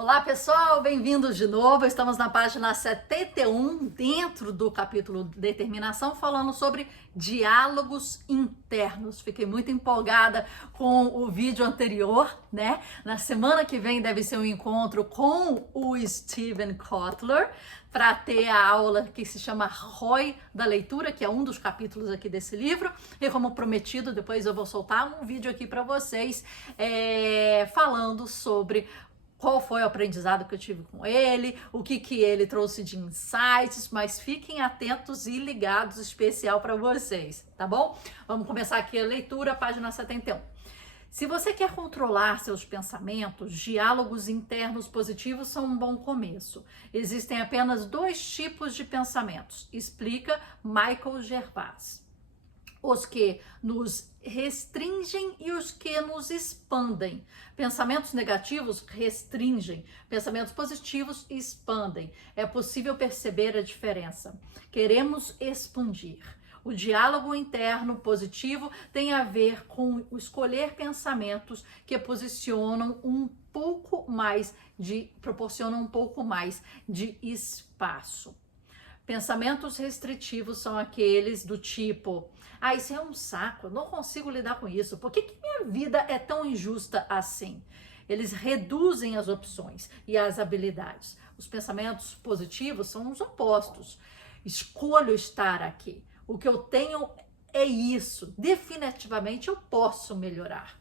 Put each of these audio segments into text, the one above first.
Olá pessoal, bem-vindos de novo. Estamos na página 71, dentro do capítulo Determinação, falando sobre diálogos internos. Fiquei muito empolgada com o vídeo anterior, né? Na semana que vem deve ser um encontro com o Steven Kotler para ter a aula que se chama ROI da leitura, que é um dos capítulos aqui desse livro. E como prometido, depois eu vou soltar um vídeo aqui para vocês falando sobre qual foi o aprendizado que eu tive com ele, o que ele trouxe de insights, mas fiquem atentos e ligados, especial para vocês, tá bom? Vamos começar aqui a leitura, página 71. Se você quer controlar seus pensamentos, diálogos internos positivos são um bom começo. Existem apenas 2 tipos de pensamentos, explica Michael Gervais. Os que nos restringem e os que nos expandem. Pensamentos negativos restringem, pensamentos positivos expandem. É possível perceber a diferença. Queremos expandir. O diálogo interno positivo tem a ver com escolher pensamentos que proporcionam um pouco mais de espaço. Pensamentos restritivos são aqueles do tipo: isso é um saco, eu não consigo lidar com isso, por que minha vida é tão injusta assim? Eles reduzem as opções e as habilidades. Os pensamentos positivos são os opostos. Escolho estar aqui, o que eu tenho é isso, definitivamente eu posso melhorar.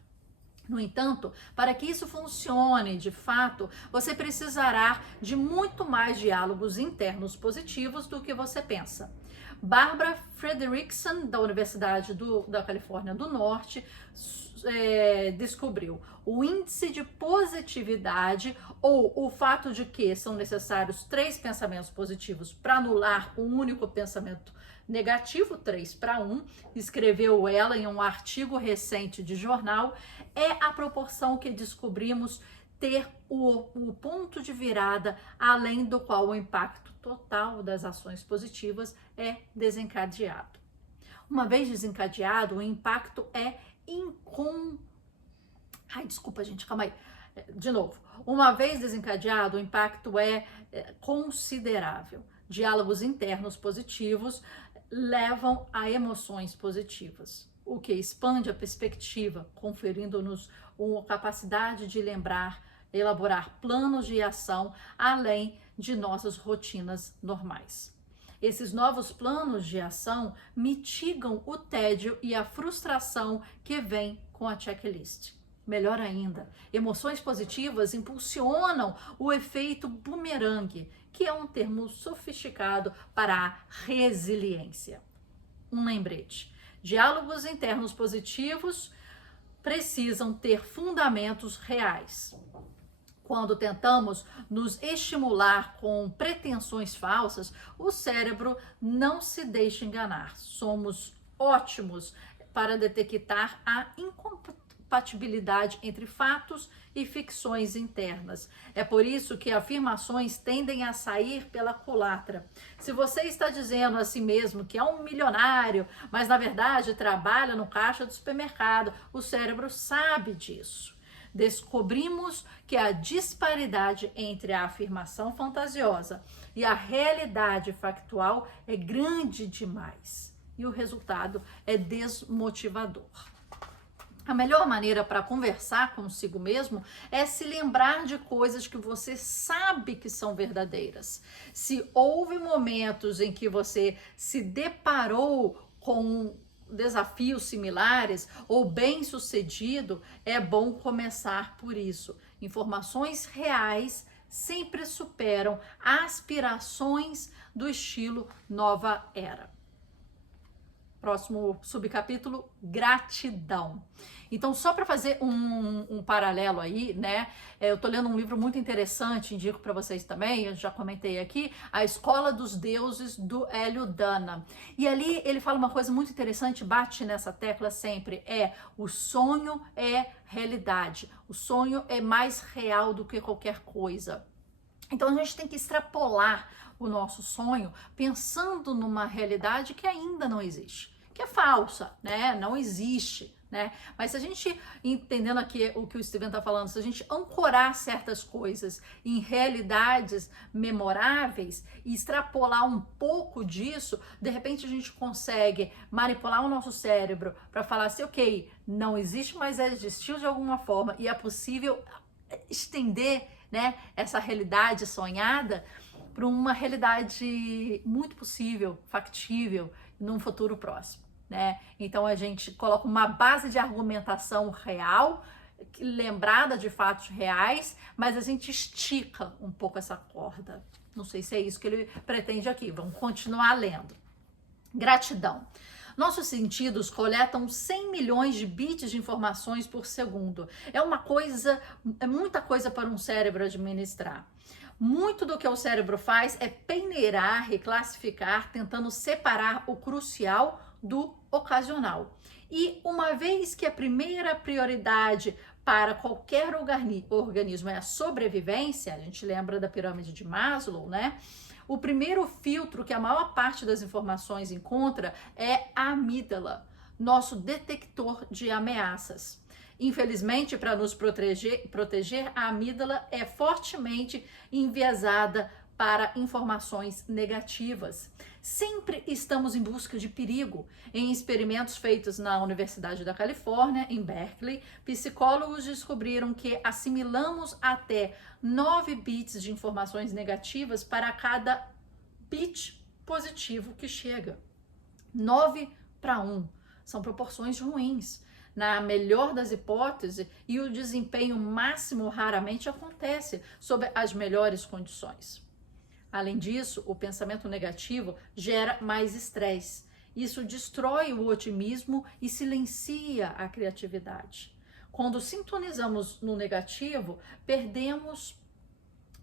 No entanto, para que isso funcione de fato, você precisará de muito mais diálogos internos positivos do que você pensa. Barbara Fredrickson, da Universidade da Califórnia do Norte, descobriu o índice de positividade, ou o fato de que são necessários 3 pensamentos positivos para anular um único pensamento negativo, 3-1, escreveu ela em um artigo recente de jornal, é a proporção que descobrimos ter o ponto de virada, além do qual o impacto total das ações positivas é desencadeado. Uma vez desencadeado, o impacto é Uma vez desencadeado, o impacto é considerável. Diálogos internos positivos levam a emoções positivas, o que expande a perspectiva, conferindo-nos uma capacidade de elaborar planos de ação além de nossas rotinas normais. Esses novos planos de ação mitigam o tédio e a frustração que vem com a checklist. Melhor ainda, emoções positivas impulsionam o efeito bumerangue, que é um termo sofisticado para a resiliência. Um lembrete: diálogos internos positivos precisam ter fundamentos reais. Quando tentamos nos estimular com pretensões falsas, o cérebro não se deixa enganar. Somos ótimos para detectar a incompatibilidade entre fatos e ficções internas. É por isso que afirmações tendem a sair pela culatra. Se você está dizendo a si mesmo que é um milionário, mas na verdade trabalha no caixa do supermercado, o cérebro sabe disso. Descobrimos que a disparidade entre a afirmação fantasiosa e a realidade factual é grande demais e o resultado é desmotivador. A melhor maneira para conversar consigo mesmo é se lembrar de coisas que você sabe que são verdadeiras. Se houve momentos em que você se deparou com desafios similares ou bem-sucedido, é bom começar por isso. Informações reais sempre superam aspirações do estilo nova era. Próximo subcapítulo, gratidão. Então, só para fazer um paralelo aí, né? Eu tô lendo um livro muito interessante, indico para vocês também, eu já comentei aqui, A Escola dos Deuses, do Hélio Dana. E ali ele fala uma coisa muito interessante, bate nessa tecla sempre, o sonho é realidade. O sonho é mais real do que qualquer coisa. Então, a gente tem que extrapolar o nosso sonho pensando numa realidade que ainda não existe, que é falsa, né? Não existe, né? Mas se a gente, entendendo aqui o que o Steven está falando, se a gente ancorar certas coisas em realidades memoráveis e extrapolar um pouco disso, de repente a gente consegue manipular o nosso cérebro para falar assim, ok, não existe, mas existiu de alguma forma e é possível estender, né, essa realidade sonhada para uma realidade muito possível, factível, num futuro próximo. Né? Então a gente coloca uma base de argumentação real, lembrada de fatos reais, mas a gente estica um pouco essa corda. Não sei se é isso que ele pretende aqui. Vamos continuar lendo. Gratidão. Nossos sentidos coletam 100 milhões de bits de informações por segundo. É muita coisa para um cérebro administrar. Muito do que o cérebro faz é peneirar, reclassificar, tentando separar o crucial do ocasional. E uma vez que a primeira prioridade para qualquer organismo é a sobrevivência, a gente lembra da pirâmide de Maslow, né? O primeiro filtro que a maior parte das informações encontra é a amígdala, nosso detector de ameaças. Infelizmente, para nos proteger, a amígdala é fortemente enviesada para informações negativas. Sempre estamos em busca de perigo. Em experimentos feitos na Universidade da Califórnia, em Berkeley, psicólogos descobriram que assimilamos até 9 bits de informações negativas para cada bit positivo que chega. 9 para 1. São proporções ruins. Na melhor das hipóteses, e o desempenho máximo raramente acontece sob as melhores condições. Além disso, o pensamento negativo gera mais estresse. Isso destrói o otimismo e silencia a criatividade. Quando sintonizamos no negativo, perdemos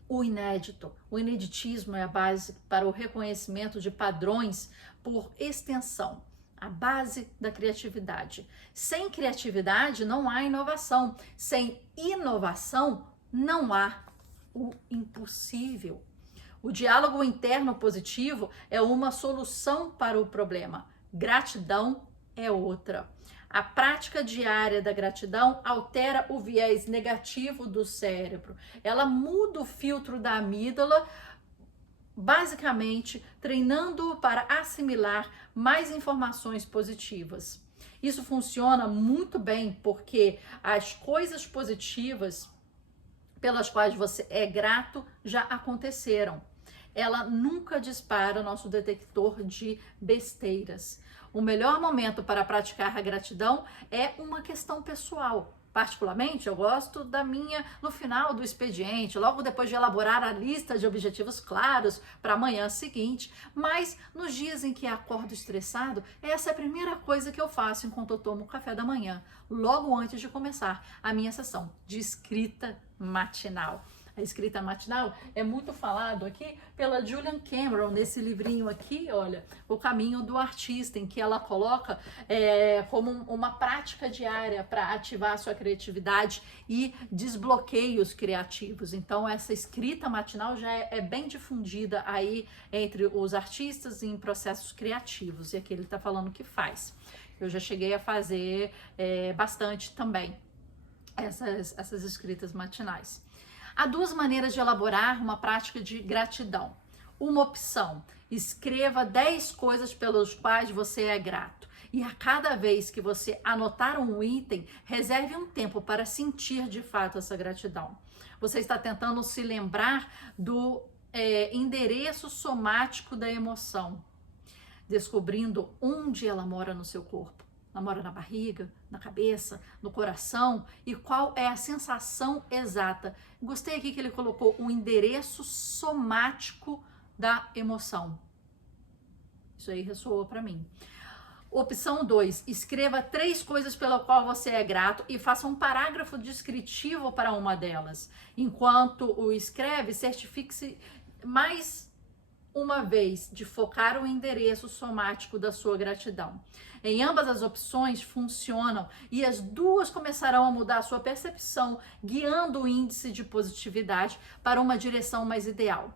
o inédito. O ineditismo é a base para o reconhecimento de padrões por extensão. A base da criatividade. Sem criatividade não há inovação. Sem inovação não há o impossível. O diálogo interno positivo é uma solução para o problema. Gratidão é outra. A prática diária da gratidão altera o viés negativo do cérebro. Ela muda o filtro da amígdala, basicamente treinando-o para assimilar mais informações positivas. Isso funciona muito bem porque as coisas positivas pelas quais você é grato já aconteceram. Ela nunca dispara o nosso detector de besteiras. O melhor momento para praticar a gratidão é uma questão pessoal. Particularmente, eu gosto da minha no final do expediente, logo depois de elaborar a lista de objetivos claros para a manhã seguinte. Mas nos dias em que acordo estressado, essa é a primeira coisa que eu faço enquanto eu tomo o café da manhã, logo antes de começar a minha sessão de escrita matinal. A escrita matinal é muito falado aqui pela Julian Cameron, nesse livrinho aqui, olha, O Caminho do Artista, em que ela coloca como uma prática diária para ativar a sua criatividade e desbloqueios criativos. Então, essa escrita matinal já é bem difundida aí entre os artistas em processos criativos, e aqui ele está falando que faz. Eu já cheguei a fazer bastante também essas escritas matinais. Há duas maneiras de elaborar uma prática de gratidão. Uma opção, escreva 10 coisas pelas quais você é grato. E a cada vez que você anotar um item, reserve um tempo para sentir de fato essa gratidão. Você está tentando se lembrar do endereço somático da emoção, descobrindo onde ela mora no seu corpo. Ela mora na barriga, na cabeça, no coração, e qual é a sensação exata. Gostei aqui que ele colocou o endereço somático da emoção. Isso aí ressoou para mim. Opção 2, escreva 3 coisas pela qual você é grato e faça um parágrafo descritivo para uma delas. Enquanto o escreve, certifique-se mais uma vez de focar o endereço somático da sua gratidão. Em ambas as opções funcionam e as duas começarão a mudar a sua percepção, guiando o índice de positividade para uma direção mais ideal.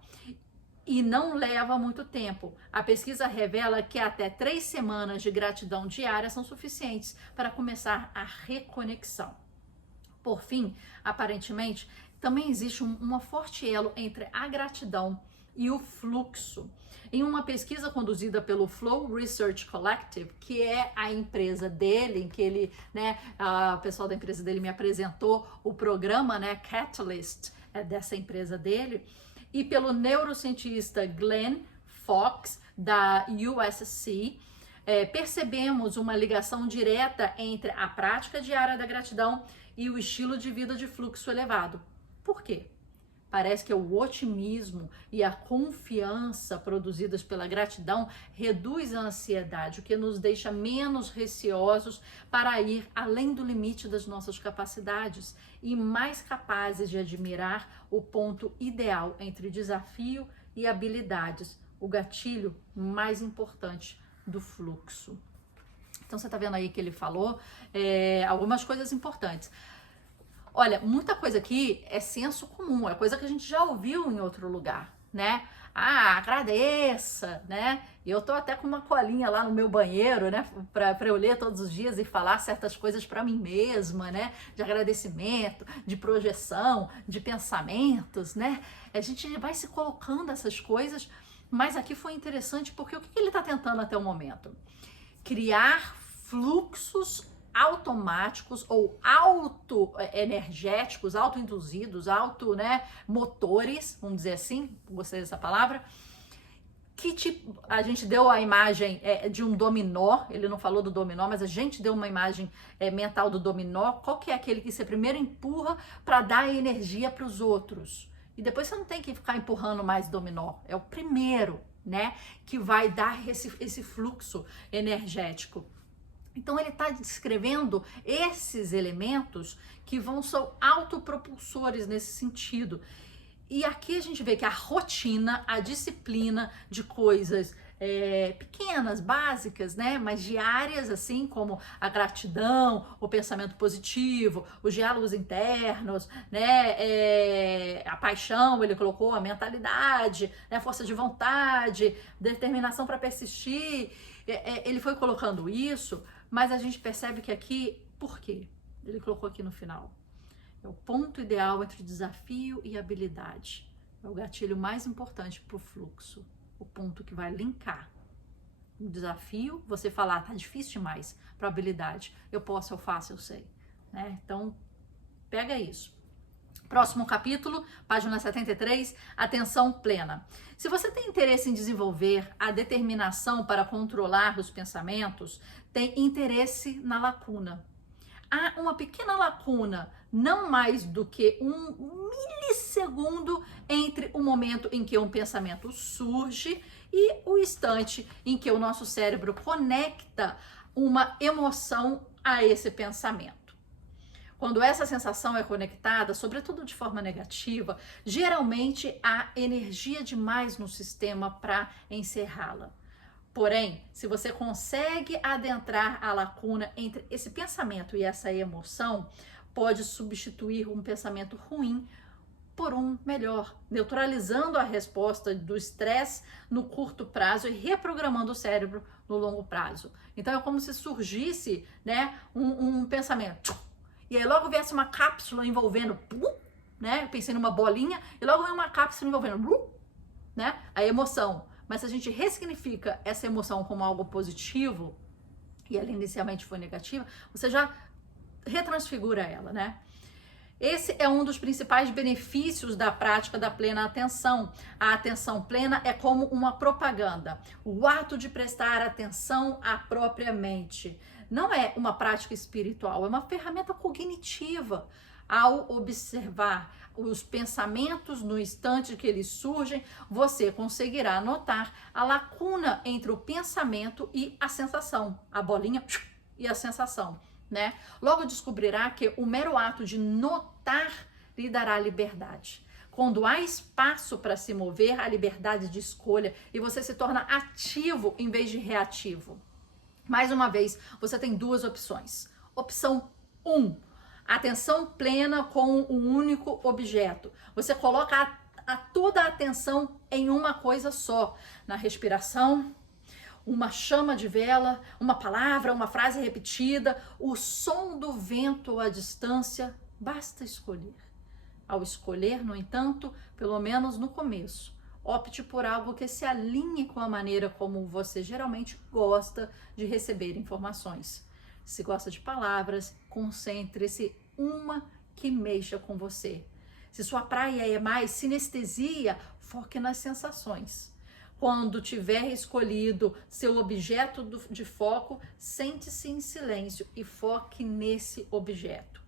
e não leva muito tempo. A pesquisa revela que até 3 semanas de gratidão diária são suficientes para começar a reconexão. Por fim, aparentemente, também existe uma forte elo entre a gratidão e o fluxo. Em uma pesquisa conduzida pelo Flow Research Collective, que é a empresa dele, em que ele, o pessoal da empresa dele me apresentou o programa, Catalyst, dessa empresa dele, e pelo neurocientista Glenn Fox, da USC, percebemos uma ligação direta entre a prática diária da gratidão e o estilo de vida de fluxo elevado. Por quê? Parece que o otimismo e a confiança produzidas pela gratidão reduz a ansiedade, o que nos deixa menos receosos para ir além do limite das nossas capacidades e mais capazes de admirar o ponto ideal entre desafio e habilidades, o gatilho mais importante do fluxo. Então você está vendo aí que ele falou algumas coisas importantes. Olha, muita coisa aqui é senso comum, é coisa que a gente já ouviu em outro lugar, né? Agradeça, né? E eu tô até com uma colinha lá no meu banheiro, né? Para eu ler todos os dias e falar certas coisas para mim mesma, né? De agradecimento, de projeção, de pensamentos, né? A gente vai se colocando essas coisas, mas aqui foi interessante porque o que ele tá tentando até o momento? Criar fluxos automáticos ou auto-energéticos, auto-induzidos, motores, vamos dizer assim, gostei dessa palavra, que a gente deu a imagem de um dominó, ele não falou do dominó, mas a gente deu uma imagem mental do dominó. Qual que é aquele que você primeiro empurra para dar energia para os outros? E depois você não tem que ficar empurrando mais dominó, é o primeiro, né, que vai dar esse fluxo energético. Então ele está descrevendo esses elementos que vão ser autopropulsores nesse sentido. E aqui a gente vê que a rotina, a disciplina de coisas pequenas, básicas, né, mas diárias, assim como a gratidão, o pensamento positivo, os diálogos internos, né, a paixão, ele colocou a mentalidade, né, força de vontade, determinação para persistir, ele foi colocando isso, mas a gente percebe que aqui, por quê? Ele colocou aqui no final. É o ponto ideal entre desafio e habilidade. É o gatilho mais importante para o fluxo. O ponto que vai linkar. O desafio, você falar, tá difícil demais para habilidade. Eu posso, eu faço, eu sei. Né? Então, pega isso. Próximo capítulo, página 73, atenção plena. Se você tem interesse em desenvolver a determinação para controlar os pensamentos, tem interesse na lacuna. Há uma pequena lacuna, não mais do que um milissegundo entre o momento em que um pensamento surge e o instante em que o nosso cérebro conecta uma emoção a esse pensamento. Quando essa sensação é conectada, sobretudo de forma negativa, geralmente há energia demais no sistema para encerrá-la. Porém, se você consegue adentrar a lacuna entre esse pensamento e essa emoção, pode substituir um pensamento ruim por um melhor, neutralizando a resposta do estresse no curto prazo e reprogramando o cérebro no longo prazo. Então é como se surgisse, né, um pensamento, e aí logo viesse uma cápsula envolvendo, né, eu pensei numa bolinha, e logo vem uma cápsula envolvendo, né, a emoção. Mas se a gente ressignifica essa emoção como algo positivo, e ela inicialmente foi negativa, você já retransfigura ela, né? Esse é um dos principais benefícios da prática da plena atenção. A atenção plena é como uma propaganda, o ato de prestar atenção à própria mente. Não é uma prática espiritual, é uma ferramenta cognitiva. Ao observar os pensamentos no instante que eles surgem, você conseguirá notar a lacuna entre o pensamento e a sensação, a bolinha e a sensação, né? Logo descobrirá que o mero ato de notar lhe dará liberdade. Quando há espaço para se mover, há liberdade de escolha e você se torna ativo em vez de reativo. Mais uma vez, você tem duas opções. Opção 1. Atenção plena com um único objeto. Você coloca toda a atenção em uma coisa só, na respiração, uma chama de vela, uma palavra, uma frase repetida, o som do vento à distância, basta escolher. Ao escolher, no entanto, pelo menos no começo, opte por algo que se alinhe com a maneira como você geralmente gosta de receber informações. Se gosta de palavras, concentre-se uma que mexa com você. Se sua praia é mais sinestesia, foque nas sensações. Quando tiver escolhido seu objeto de foco, sente-se em silêncio e foque nesse objeto.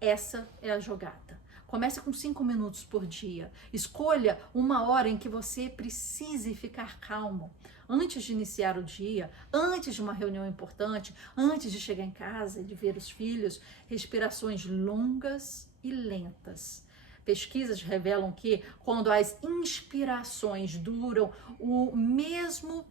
Essa é a jogada. Comece com 5 minutos por dia. Escolha uma hora em que você precise ficar calmo. Antes de iniciar o dia, antes de uma reunião importante, antes de chegar em casa e de ver os filhos, respirações longas e lentas. Pesquisas revelam que quando as inspirações duram o mesmo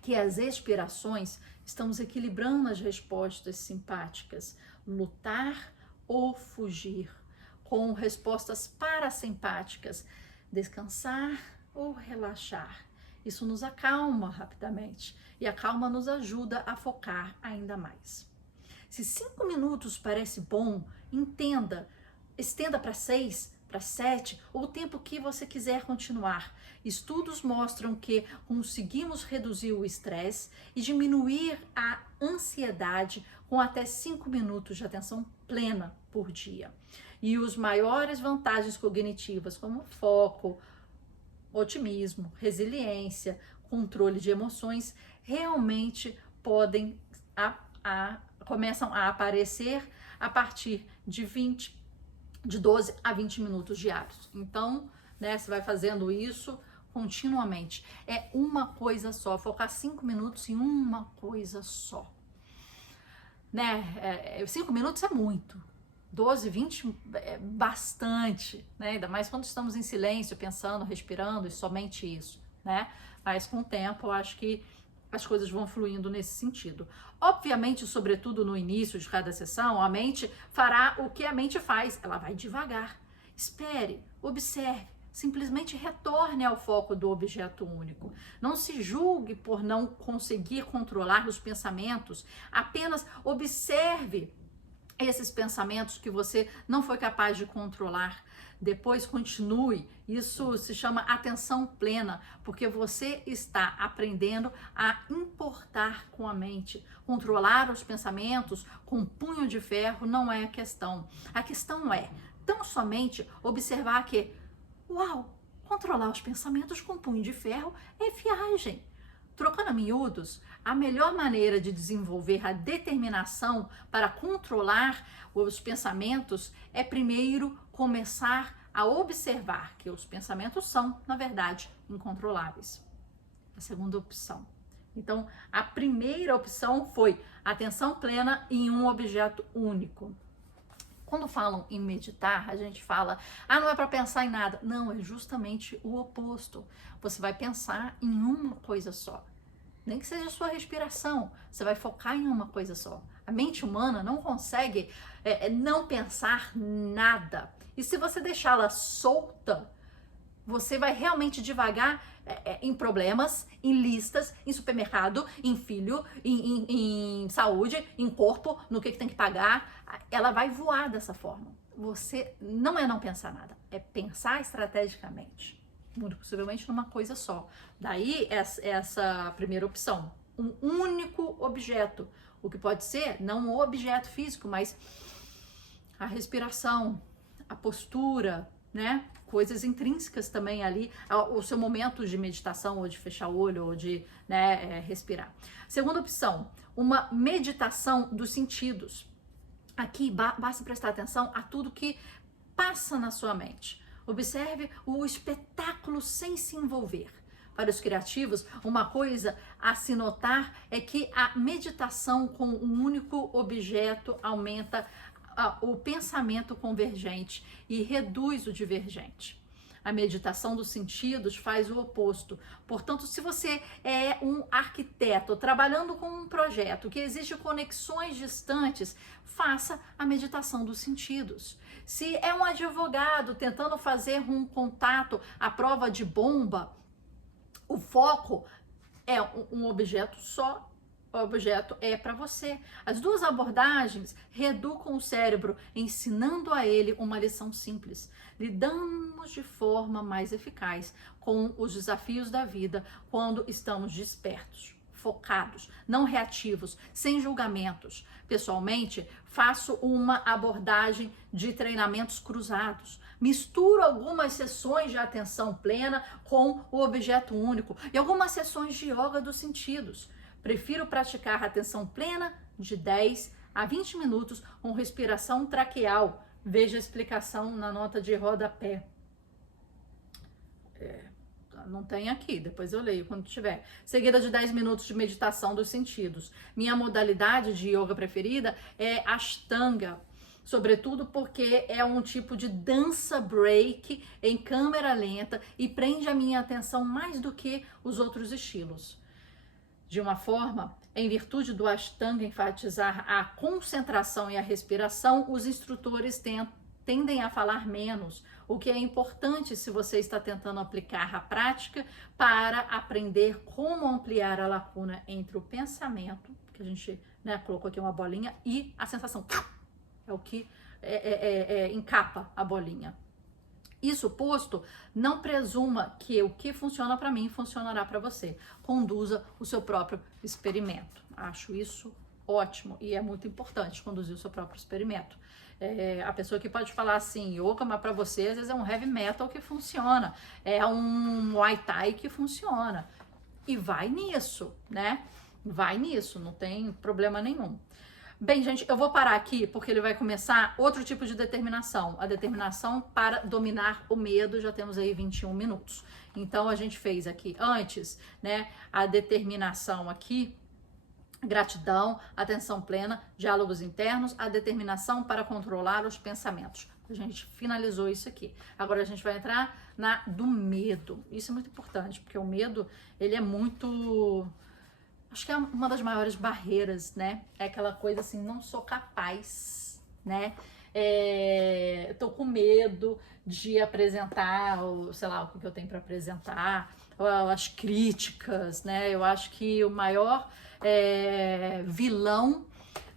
que as expirações, estamos equilibrando as respostas simpáticas, lutar ou fugir, com respostas parasimpáticas, descansar ou relaxar. Isso nos acalma rapidamente e a calma nos ajuda a focar ainda mais. Se 5 minutos parece bom, estenda para 6, para 7, ou o tempo que você quiser continuar. Estudos mostram que conseguimos reduzir o estresse e diminuir a ansiedade com até 5 minutos de atenção plena por dia. E os maiores vantagens cognitivas, como foco, otimismo, resiliência, controle de emoções, realmente começam a aparecer a partir de 12 a 20 minutos diários. Então, né, você vai fazendo isso continuamente. É uma coisa só, focar 5 minutos em uma coisa só. Né? 5 minutos é muito. 12, 20 é bastante, né? Ainda mais quando estamos em silêncio, pensando, respirando e somente isso, né? Mas com o tempo, eu acho que as coisas vão fluindo nesse sentido. Obviamente, sobretudo no início de cada sessão, a mente fará o que a mente faz, ela vai devagar. Espere, observe, simplesmente retorne ao foco do objeto único. Não se julgue por não conseguir controlar os pensamentos, apenas observe esses pensamentos que você não foi capaz de controlar. Depois continue. Isso se chama atenção plena, porque você está aprendendo a importar com a mente. Controlar os pensamentos com punho de ferro não é a questão. A questão é tão somente observar que, uau, controlar os pensamentos com punho de ferro é viagem. Trocando a miúdos, a melhor maneira de desenvolver a determinação para controlar os pensamentos é primeiro começar a observar que os pensamentos são, na verdade, incontroláveis. A segunda opção. Então, a primeira opção foi atenção plena em um objeto único. Quando falam em meditar, a gente fala, não é para pensar em nada. Não, é justamente o oposto. Você vai pensar em uma coisa só. Nem que seja a sua respiração, você vai focar em uma coisa só. A mente humana não consegue não pensar nada. E se você deixá-la solta, você vai realmente devagar em problemas, em listas, em supermercado, em filho, em saúde, em corpo, no que tem que pagar. Ela vai voar dessa forma. Você não é não pensar nada, é pensar estrategicamente. Muito possivelmente numa coisa só. Daí essa primeira opção, um único objeto, o que pode ser não o objeto físico, mas a respiração, a postura, né? Coisas intrínsecas também ali, o seu momento de meditação, ou de fechar o olho, ou de respirar. Segunda opção, uma meditação dos sentidos. Aqui basta prestar atenção a tudo que passa na sua mente. Observe o espetáculo sem se envolver. Para os criativos, uma coisa a se notar é que a meditação com um único objeto aumenta o pensamento convergente e reduz o divergente. A meditação dos sentidos faz o oposto. Portanto, se você é um arquiteto trabalhando com um projeto que exige conexões distantes, faça a meditação dos sentidos. Se é um advogado tentando fazer um contato à prova de bomba, o foco é um objeto só. O objeto é para você. As duas abordagens reeducam o cérebro, ensinando a ele uma lição simples. Lidamos de forma mais eficaz com os desafios da vida quando estamos despertos, focados, não reativos, sem julgamentos. Pessoalmente, faço uma abordagem de treinamentos cruzados. Misturo algumas sessões de atenção plena com o objeto único e algumas sessões de yoga dos sentidos. Prefiro praticar a atenção plena de 10 a 20 minutos com respiração traqueal. Veja a explicação na nota de rodapé. Não tem aqui, depois eu leio quando tiver. Seguida de 10 minutos de meditação dos sentidos. Minha modalidade de yoga preferida é Ashtanga, sobretudo porque é um tipo de dança break em câmera lenta e prende a minha atenção mais do que os outros estilos. De uma forma, em virtude do Ashtanga enfatizar a concentração e a respiração, os instrutores tendem a falar menos, o que é importante se você está tentando aplicar a prática para aprender como ampliar a lacuna entre o pensamento, que a gente colocou aqui uma bolinha, e a sensação. É o que encapa a bolinha. Isso posto, não presuma que o que funciona para mim funcionará para você. Conduza o seu próprio experimento. Acho isso ótimo e é muito importante conduzir o seu próprio experimento. A pessoa que pode falar assim, yoga, mas para você às vezes é um heavy metal que funciona, é um muay thai que funciona. E vai nisso, né? Vai nisso, não tem problema nenhum. Bem, gente, eu vou parar aqui porque ele vai começar outro tipo de determinação. A determinação para dominar o medo, já temos aí 21 minutos. Então, a gente fez aqui antes, a determinação aqui, gratidão, atenção plena, diálogos internos, a determinação para controlar os pensamentos. A gente finalizou isso aqui. Agora a gente vai entrar na do medo. Isso é muito importante, porque o medo, ele é muito... Acho que é uma das maiores barreiras, né? É aquela coisa assim, não sou capaz, né? Eu tô com medo de apresentar, sei lá, o que eu tenho para apresentar, as críticas, né? Eu acho que o maior vilão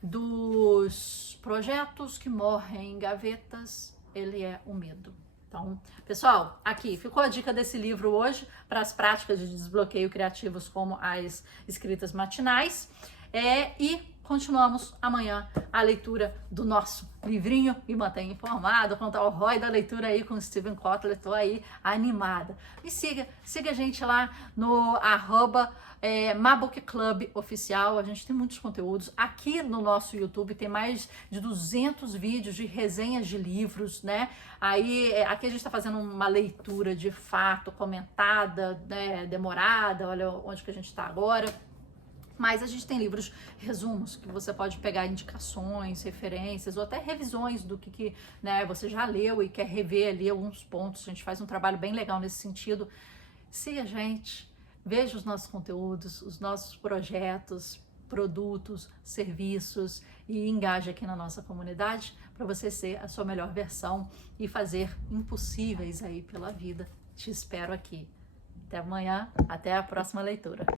dos projetos que morrem em gavetas, ele é o medo. Então, pessoal, aqui ficou a dica desse livro hoje para as práticas de desbloqueio criativos como as escritas matinais. E continuamos amanhã a leitura do nosso livrinho. Me mantenha informado quanto ao ROI da leitura aí com o Steven Kotler. Estou aí animada. Me siga a gente lá no @Mabook Club oficial. A gente tem muitos conteúdos. Aqui no nosso YouTube tem mais de 200 vídeos de resenhas de livros, né? Aí, aqui a gente está fazendo uma leitura de fato comentada, né? Demorada. Olha onde que a gente está agora. Mas a gente tem livros, resumos, que você pode pegar indicações, referências, ou até revisões do que você já leu e quer rever ali alguns pontos. A gente faz um trabalho bem legal nesse sentido. Siga a gente, veja os nossos conteúdos, os nossos projetos, produtos, serviços e engaje aqui na nossa comunidade para você ser a sua melhor versão e fazer impossíveis aí pela vida. Te espero aqui. Até amanhã, até a próxima leitura.